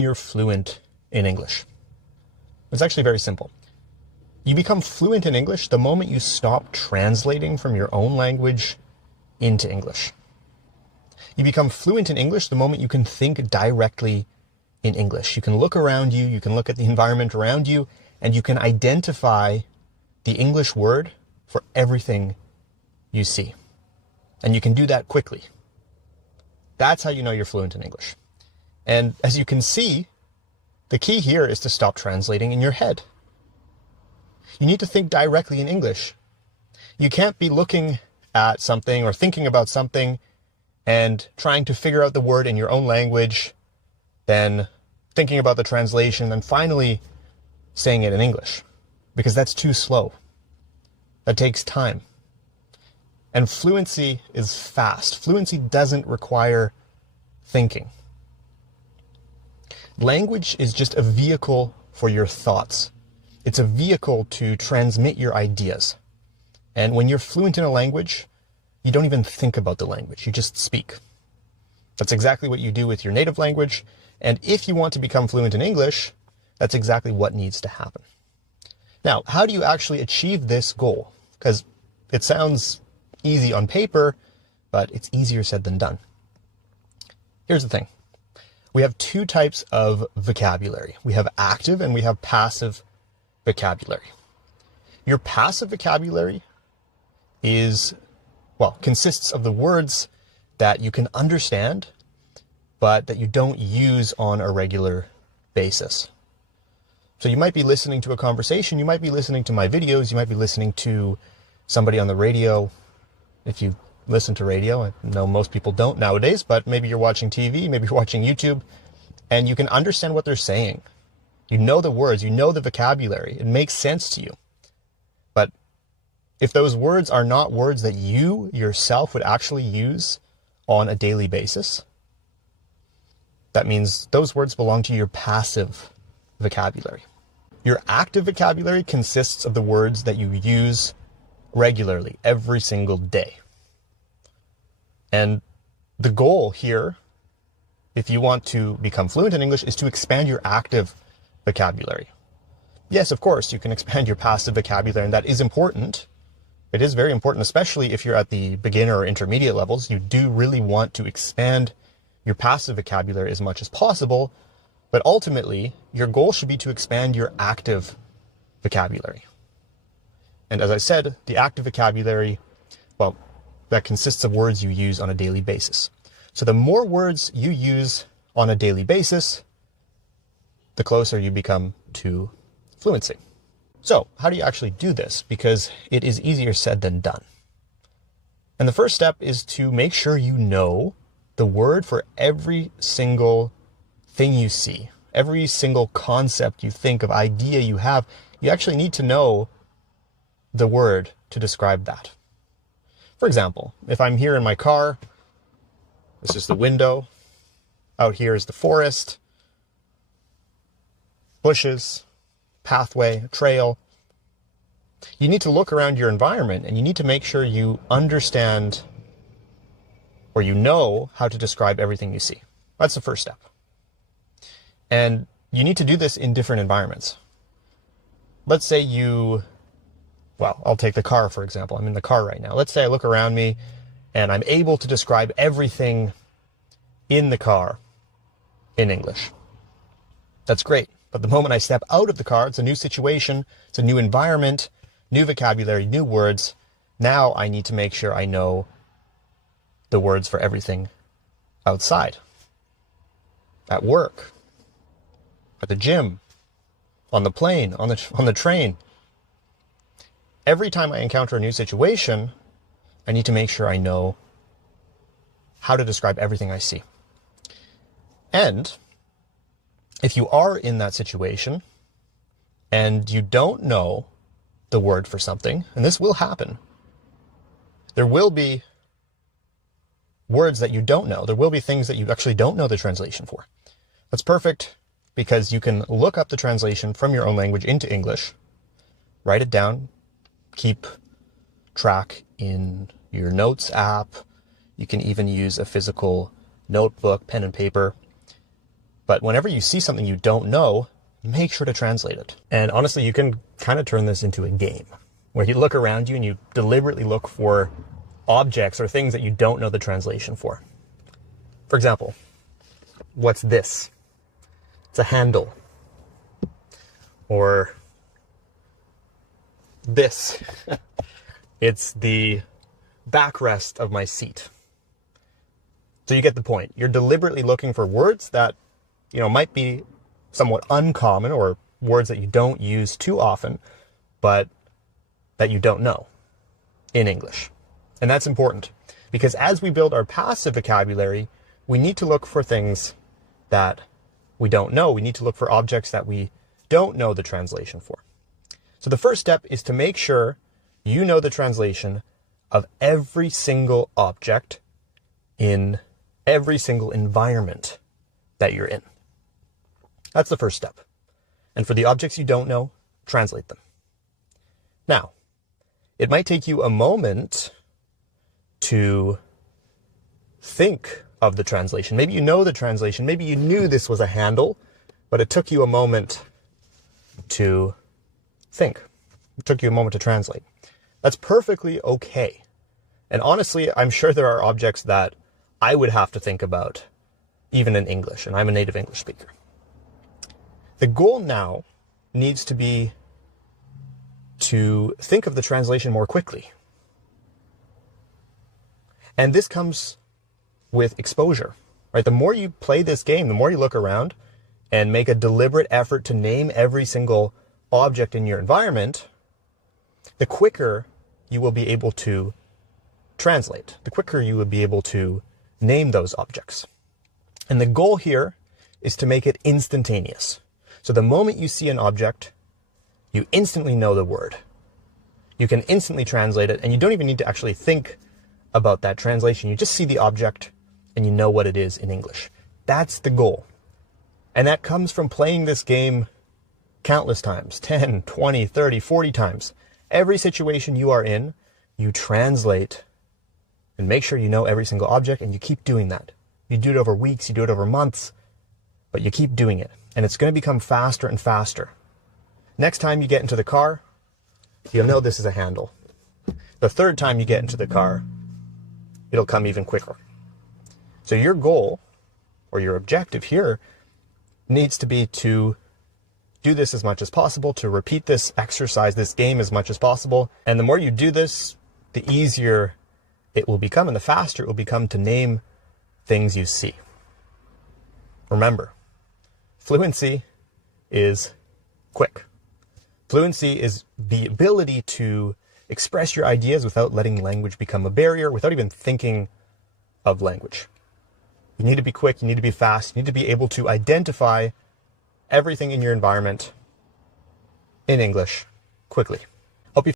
you're fluent in English? It's actually very simple. You become fluent in English the moment you stop translating from your own language into English. You become fluent in English the moment you can think directly in English. You can look around you, you can look at the environment around you, and you can identify the English word for everything you see. And you can do that quickly. That's how you know you're fluent in English. And as you can see, the key here is to stop translating in your head. You need to think directly in English. You can't be looking at something or thinking about something and trying to figure out the word in your own language, then thinking about the translation, and finally saying it in English, because that's too slow. That takes time. And fluency is fast. Fluency doesn't require thinking. Language is just a vehicle for your thoughts. It's a vehicle to transmit your ideas. And when you're fluent in a language, you don't even think about the language, you just speak. That's exactly what you do with your native language. And if you want to become fluent in English, that's exactly what needs to happen. Now, how do you actually achieve this goal? Because it sounds easy on paper, but it's easier said than done. Here's the thing. We have two types of vocabulary. We have active and we have passive vocabulary. Your passive vocabulary consists of the words that you can understand, but that you don't use on a regular basis. So you might be listening to a conversation, you might be listening to my videos, you might be listening to somebody on the radio. If you listen to radio, I know most people don't nowadays, but maybe you're watching TV, maybe you're watching YouTube, and you can understand what they're saying. You know the words, you know the vocabulary, it makes sense to you. But if those words are not words that you yourself would actually use on a daily basis, that means those words belong to your passive vocabulary. Your active vocabulary consists of the words that you use regularly, every single day. And the goal here, if you want to become fluent in English, is to expand your active vocabulary. Yes, of course, you can expand your passive vocabulary, and that is important. It is very important, especially if you're at the beginner or intermediate levels. You do really want to expand your passive vocabulary as much as possible, but ultimately, your goal should be to expand your active vocabulary. And as I said, the active vocabulary, that consists of words you use on a daily basis. So the more words you use on a daily basis, the closer you become to fluency. So how do you actually do this? Because it is easier said than done. And the first step is to make sure you know the word for every single thing you see, every single concept you think of, idea you have. You actually need to know the word to describe that. For example, if I'm here in my car, this is the window, out here is the forest, bushes, pathway, trail. You need to look around your environment and you need to make sure you understand or you know how to describe everything you see. That's the first step. And you need to do this in different environments. Let's say I'll take the car, for example. I'm in the car right now. Let's say I look around me and I'm able to describe everything in the car in English. That's great. But the moment I step out of the car, it's a new situation, it's a new environment, new vocabulary, new words. Now I need to make sure I know the words for everything outside, at work, at the gym, on the plane, on the train. Every time I encounter a new situation, I need to make sure I know how to describe everything I see. And if you are in that situation and you don't know the word for something, and this will happen, there will be words that you don't know. There will be things that you actually don't know the translation for. That's perfect because you can look up the translation from your own language into English, write it down, keep track in your notes app. You can even use a physical notebook, pen and paper. But whenever you see something you don't know, make sure to translate it. And honestly, you can kind of turn this into a game where you look around you and you deliberately look for objects or things that you don't know the translation for. For example, what's this? It's a handle. Or this. It's the backrest of my seat. So you get the point. You're deliberately looking for words that, might be somewhat uncommon, or words that you don't use too often, but that you don't know in English. And that's important because as we build our passive vocabulary, we need to look for things that we don't know. We need to look for objects that we don't know the translation for. So the first step is to make sure you know the translation of every single object in every single environment that you're in. That's the first step. And for the objects you don't know, translate them. Now, it might take you a moment to think of the translation. Maybe you know the translation. Maybe you knew this was a handle, but it took you a moment to think. It took you a moment to translate. That's perfectly okay. And honestly, I'm sure there are objects that I would have to think about, even in English, and I'm a native English speaker. The goal now needs to be to think of the translation more quickly. And this comes with exposure, right? The more you play this game, the more you look around and make a deliberate effort to name every single object in your environment, the quicker you will be able to translate, the quicker you will be able to name those objects. And the goal here is to make it instantaneous. So the moment you see an object, you instantly know the word. You can instantly translate it, and you don't even need to actually think about that translation. You just see the object and you know what it is in English. That's the goal. And that comes from playing this game countless times, 10, 20, 30, 40 times. Every situation you are in, you translate and make sure you know every single object, and you keep doing that. You do it over weeks, you do it over months, but you keep doing it. And it's going to become faster and faster. Next time you get into the car, you'll know this is a handle. The third time you get into the car, it'll come even quicker. So your goal, or your objective here, needs to be to do this as much as possible, to repeat this exercise, this game as much as possible. And the more you do this, the easier it will become, and the faster it will become to name things you see. Remember, fluency is quick. Fluency is the ability to express your ideas without letting language become a barrier, without even thinking of language. You need to be quick, you need to be fast, you need to be able to identify everything in your environment in English quickly.